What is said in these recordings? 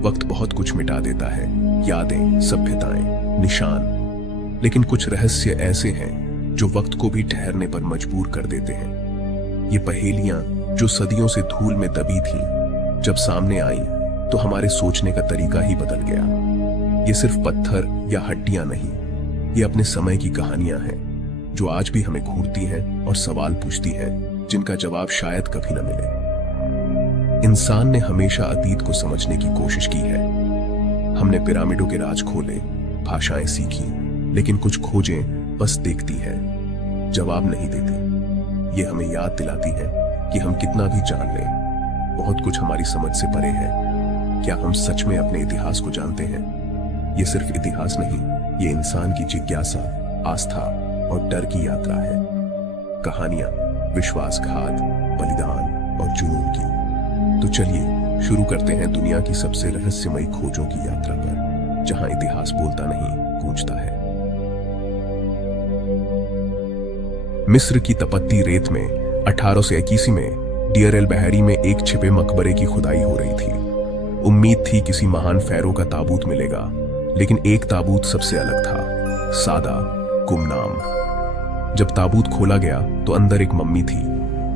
वक्त बहुत कुछ मिटा देता है, यादें, सभ्यताएं, निशान, लेकिन कुछ रहस्य ऐसे हैं जो वक्त को भी ठहरने पर मजबूर कर देते हैं। ये पहेलियां जो सदियों से धूल में दबी थीं, जब सामने आई तो हमारे सोचने का तरीका ही बदल गया। ये सिर्फ पत्थर या हड्डियां नहीं, ये अपने समय की कहानियां हैं जो आज भी हमें घूरती हैं और सवाल पूछती हैं जिनका जवाब शायद कभी न मिले। इंसान ने हमेशा अतीत को समझने की कोशिश की है। हमने पिरामिडों के राज खोले, भाषाएं सीखी, लेकिन कुछ खोजें बस देखती हैं, जवाब नहीं देती। ये हमें याद दिलाती है कि हम कितना भी जान लें, बहुत कुछ हमारी समझ से परे है। क्या हम सच में अपने इतिहास को जानते हैं? ये सिर्फ इतिहास नहीं, ये इंसान की जिज्ञासा, आस्था और डर की यात्रा है। कहानियां विश्वासघात, बलिदान और जुनून की। तो चलिए शुरू करते हैं दुनिया की सबसे रहस्यमयी खोजों की यात्रा पर, जहां इतिहास बोलता नहीं, गूंजता है। मिस्र की तपती रेत में 1881 में डियर एल बहरी में एक छिपे मकबरे की खुदाई हो रही थी। उम्मीद थी किसी महान फैरो का ताबूत मिलेगा, लेकिन एक ताबूत सबसे अलग था, सादा, गुमनाम। जब ताबूत खोला गया तो अंदर एक मम्मी थी,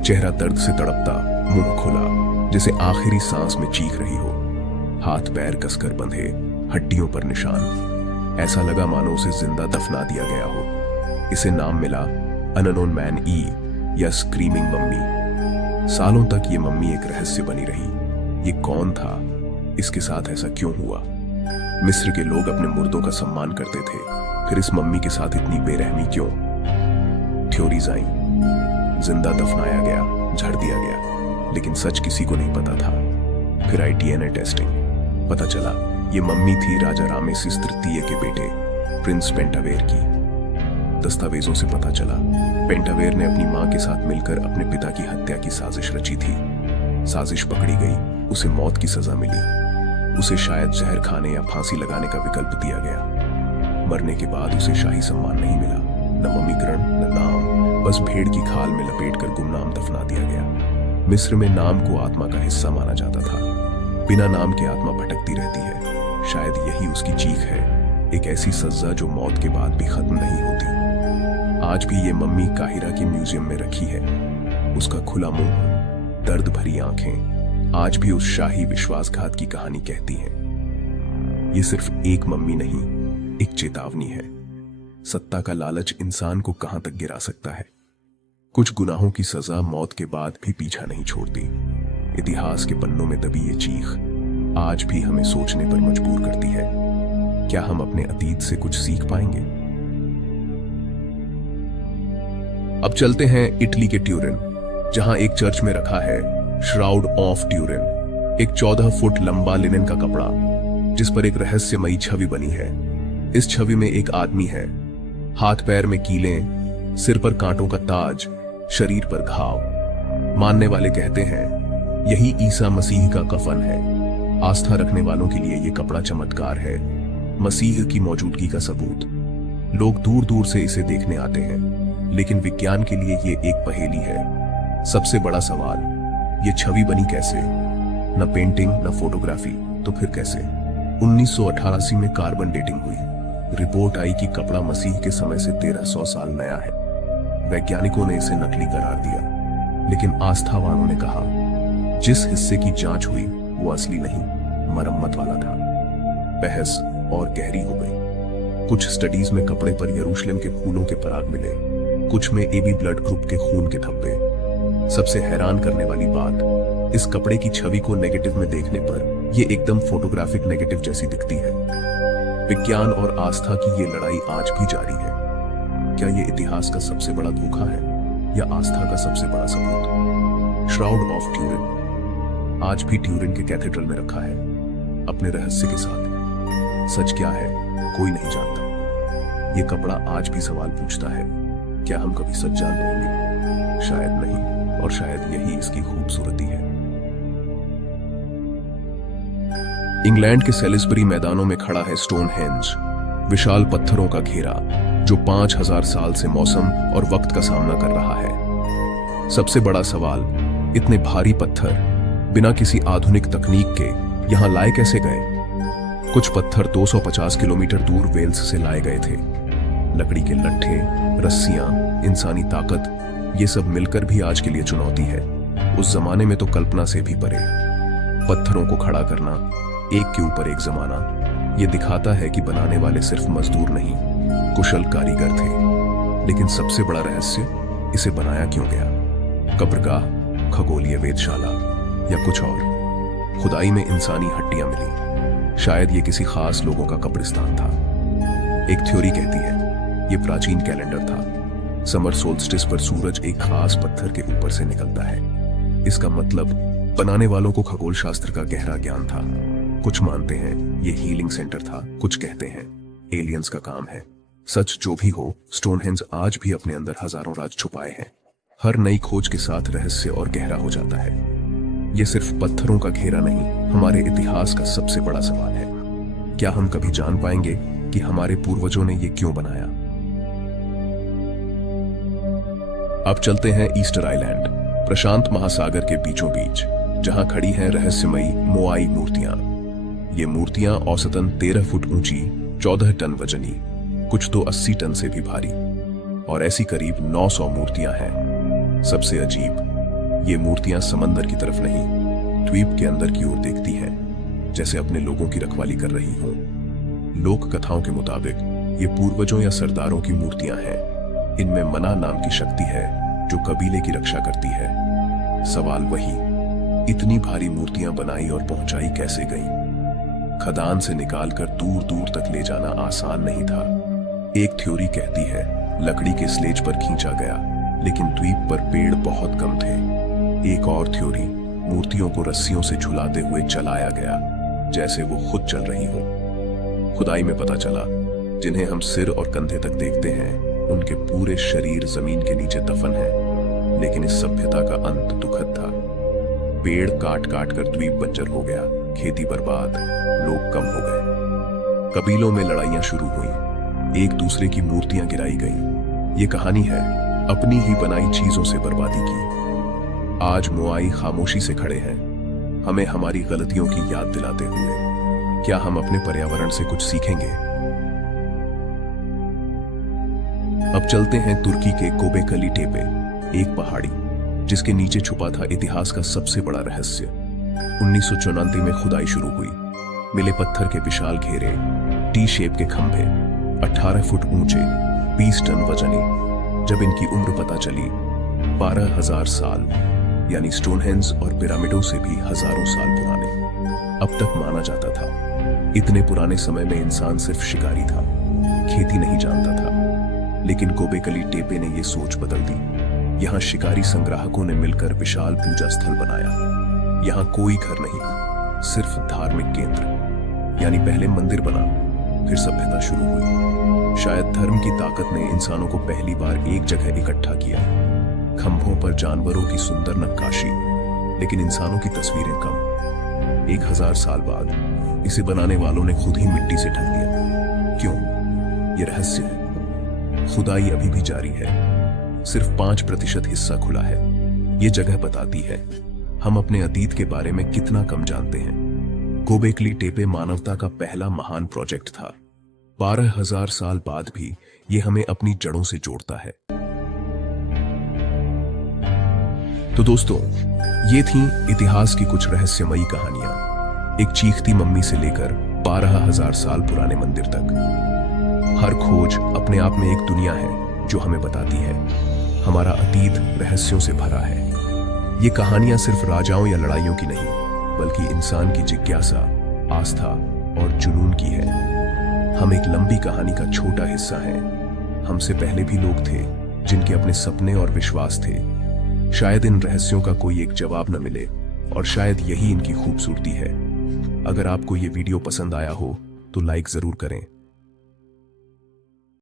चेहरा दर्द से तड़पता, मुंह खुला जैसे आखिरी सांस में चीख रही हो, हाथ पैर कसकर बंधे, हड्डियों पर निशान। ऐसा लगा मानो उसे जिंदा दफना दिया गया हो। इसे नाम मिला अननोन मैन ई या स्क्रीमिंग मम्मी। सालों तक ये मम्मी एक रहस्य बनी रही। ये कौन था? इसके साथ ऐसा क्यों हुआ? मिस्र के लोग अपने मुर्दों का सम्मान करते थे, फिर इस मम्मी के साथ इतनी बेरहमी क्यों? थ्योरीज आई, जिंदा दफनाया गया, झड़ दिया गया, लेकिन सच किसी को नहीं पता था। फिर आई डीएनए टेस्टिंग, पता चला ये मम्मी थी राजा रामेसिस तृतीय के बेटे प्रिंस पेंटावेर की। दस्तावेजों से पता चला पेंटावेर ने अपनी मां के साथ मिलकर अपने पिता की हत्या की साजिश रची थी। साजिश पकड़ी गई, उसे मौत की सजा मिली। उसे शायद जहर खाने या फांसी लगाने का विकल्प दिया गया। मरने के बाद उसे शाही सम्मान नहीं मिला, न मम्मीकरण, न नाम, बस भेड़ की खाल में लपेटकर गुमनाम दफना दिया गया। मिस्र में नाम को आत्मा का हिस्सा माना जाता था। बिना नाम की आत्मा भटकती रहती है, शायद यही उसकी चीख है, एक ऐसी सजा जो मौत के बाद भी खत्म नहीं होती। आज भी ये मम्मी काहिरा के म्यूजियम में रखी है। उसका खुला मुंह, दर्द भरी आंखें आज भी उस शाही विश्वासघात की कहानी कहती हैं। ये सिर्फ एक मम्मी नहीं, एक चेतावनी है। सत्ता का लालच इंसान को कहां तक गिरा सकता है। कुछ गुनाहों की सजा मौत के बाद भी पीछा नहीं छोड़ती। इतिहास के पन्नों में दबी ये चीख आज भी हमें सोचने पर मजबूर करती है। क्या हम अपने अतीत से कुछ सीख पाएंगे? अब चलते हैं इटली के ट्यूरिन, जहां एक चर्च में रखा है श्राउड ऑफ ट्यूरिन, एक 14 फुट लंबा लिनन का कपड़ा जिस पर एक रहस्यमयी छवि बनी है। इस छवि में एक आदमी है, हाथ पैर में कीलें, सिर पर कांटों का ताज, शरीर पर घाव। मानने वाले कहते हैं यही ईसा मसीह का कफन है। आस्था रखने वालों के लिए यह कपड़ा चमत्कार है, मसीह की मौजूदगी का सबूत। लोग दूर दूर से इसे देखने आते हैं, लेकिन विज्ञान के लिए ये एक पहेली है। सबसे बड़ा सवाल, ये छवि बनी कैसे? न पेंटिंग, न फोटोग्राफी, तो फिर कैसे? 1988 में कार्बन डेटिंग हुई। रिपोर्ट आई कि कपड़ा मसीह के समय से 1300 साल नया है। वैज्ञानिकों ने इसे नकली करार दिया, लेकिन आस्थावानों ने कहा जिस हिस्से की जांच हुई वो असली नहीं, मरम्मत वाला था। बहस और गहरी हो गई। कुछ स्टडीज में कपड़े पर यरूशलेम के फूलों के पराग मिले, कुछ में एबी ब्लड ग्रुप के खून के धब्बे। सबसे हैरान करने वाली बात, इस कपड़े की छवि को नेगेटिव में देखने पर यह एकदम फोटोग्राफिक नेगेटिव जैसी दिखती है। विज्ञान और आस्था की ये लड़ाई आज भी जारी है। क्या ये इतिहास का सबसे बड़ा धोखा है या आस्था का सबसे बड़ा सबूत? श्राउड ऑफ ट्यूरिन आज भी ट्यूरिन के कैथेड्रल में रखा है, अपने रहस्य के साथ। सच क्या है कोई नहीं जानता। ये कपड़ा आज भी सवाल पूछता है। क्या हम कभी सच जान पाएंगे? शायद नहीं, और शायद यही इसकी खूबसूरती है। इंग्लैंड के सेलिसबरी मैदानों में खड़ा है स्टोनहेंज, विशाल पत्थरों का घेरा जो 5000 साल से मौसम और वक्त का सामना कर रहा है। सबसे बड़ा सवाल, इतने भारी पत्थर बिना किसी आधुनिक तकनीक के यहां लाए कैसे गए? कुछ पत्थर 250 किलोमीटर दूर वेल्स से लाए गए थे। लकड़ी के लट्ठे, रस्सियां, इंसानी ताकत, ये सब मिलकर भी आज के लिए चुनौती है। उस जमाने में तो कल्पना से भी परे। पत्थरों को खड़ा करना, एक के ऊपर एक जमाना, ये दिखाता है कि बनाने वाले सिर्फ मजदूर नहीं, कुशल कारीगर थे। लेकिन सबसे बड़ा रहस्य, इसे बनाया क्यों गया? कब्रगाह, खगोलीय वेधशाला या कुछ और? खुदाई में इंसानी हड्डियां मिली। शायद ये किसी खास लोगों का कब्रिस्तान था। एक थ्योरी कहती है ये प्राचीन कैलेंडर था। समर सोल्स्टिस पर सूरज एक खास पत्थर के ऊपर से निकलता है। इसका मतलब बनाने वालों को खगोल शास्त्र का गहरा ज्ञान था। कुछ मानते हैं ये हीलिंग सेंटर था, कुछ कहते हैं एलियंस का काम है। सच जो भी हो, स्टोनहेंज आज भी अपने अंदर हजारों राज छुपाए हैं। हर नई खोज के साथ रहस्य और गहरा हो जाता है। ये सिर्फ पत्थरों का घेरा नहीं, हमारे इतिहास का सबसे बड़ा सवाल है। क्या हम कभी जान पाएंगे कि हमारे पूर्वजों ने ये क्यों बनाया? अब चलते हैं ईस्टर आइलैंड, प्रशांत महासागर के बीचों बीच, जहां खड़ी हैं रहस्यमयी मोआई मूर्तियां। ये मूर्तियां औसतन 13 फुट ऊंची, 14 टन वजनी, कुछ तो 80 टन से भी भारी, और ऐसी करीब 900 मूर्तियां हैं। सबसे अजीब, ये मूर्तियां समंदर की तरफ नहीं, द्वीप के अंदर की ओर देखती हैं, जैसे अपने लोगों की रखवाली कर रही हों। लोक कथाओं के मुताबिक ये पूर्वजों या सरदारों की मूर्तियां हैं। इनमें मना नाम की शक्ति है जो कबीले की रक्षा करती है। सवाल वही, इतनी भारी मूर्तियां बनाई और पहुंचाई कैसे गई? खदान से निकालकर दूर दूर तक ले जाना आसान नहीं था। एक थ्योरी कहती है लकड़ी के स्लेज पर खींचा गया, लेकिन द्वीप पर पेड़ बहुत कम थे। एक और थ्योरी, मूर्तियों को रस्सियों से झुलाते हुए चलाया गया, जैसे वो खुद चल रही हो। खुदाई में पता चला जिन्हें हम सिर और कंधे तक देखते हैं, उनके पूरे शरीर जमीन के नीचे दफन है। लेकिन इस सभ्यता का अंत दुखद था। पेड़ काट काट कर द्वीप बंजर हो गया, खेती बर्बाद, लोग कम हो गए। कबीलों में लड़ाइयां शुरू हुई, एक दूसरे की मूर्तियां गिराई गईं। ये कहानी है अपनी ही बनाई चीजों से बर्बादी की। आज मोआई खामोशी से खड़े हैं, हमें हमारी गलतियों की याद दिलाते हुए। क्या हम अपने पर्यावरण से कुछ सीखेंगे? अब चलते हैं तुर्की के गोबेकली टेपे, एक पहाड़ी जिसके नीचे छुपा था इतिहास का सबसे बड़ा रहस्य। 1994 में खुदाई शुरू हुई। मिले पत्थर के विशाल घेरे, टी शेप के खंभे, 18 फुट ऊंचे, 20 टन वजनी। जब इनकी उम्र पता चली, 12,000 साल, यानी स्टोनहेंज और पिरामिडों से भी हजारों साल पुराने। अब तक माना जाता था इतने पुराने समय में इंसान सिर्फ शिकारी था, खेती नहीं जानता था। लेकिन गोबेकली टेपे ने यह सोच बदल दी। यहाँ शिकारी संग्राहकों ने मिलकर विशाल पूजा स्थल बनाया। यहाँ कोई घर नहीं, सिर्फ धार्मिक केंद्र। यानी पहले मंदिर बना, फिर सभ्यता शुरू हुई। शायद धर्म की ताकत ने इंसानों को पहली बार एक जगह इकट्ठा किया। खंभों पर जानवरों की सुंदर नक्काशी, लेकिन इंसानों की तस्वीरें कम। 1000 साल बाद इसे बनाने वालों ने खुद ही मिट्टी से ढक दिया। क्यों? ये रहस्य है। खुदाई अभी भी जारी है, सिर्फ 5% हिस्सा खुला है। ये जगह बताती है हम अपने अतीत के बारे में कितना कम जानते हैं। गोबेकली टेपे मानवता का पहला महान प्रोजेक्ट था। 12,000 साल बाद भी ये हमें अपनी जड़ों से जोड़ता है। तो दोस्तों, ये थी इतिहास की कुछ रहस्यमयी कहानियां, एक चीखती मम्मी से लेकर 12,000 साल पुराने मंदिर तक। हर खोज अपने आप में एक दुनिया है जो हमें बताती है हमारा अतीत रहस्यों से भरा है। ये कहानियां सिर्फ राजाओं या लड़ाइयों की नहीं, बल्कि इंसान की जिज्ञासा, आस्था और जुनून की है। हम एक लंबी कहानी का छोटा हिस्सा हैं। हमसे पहले भी लोग थे जिनके अपने सपने और विश्वास थे। शायद इन रहस्यों का कोई एक जवाब न मिले, और शायद यही इनकी खूबसूरती है। अगर आपको ये वीडियो पसंद आया हो तो लाइक जरूर करें।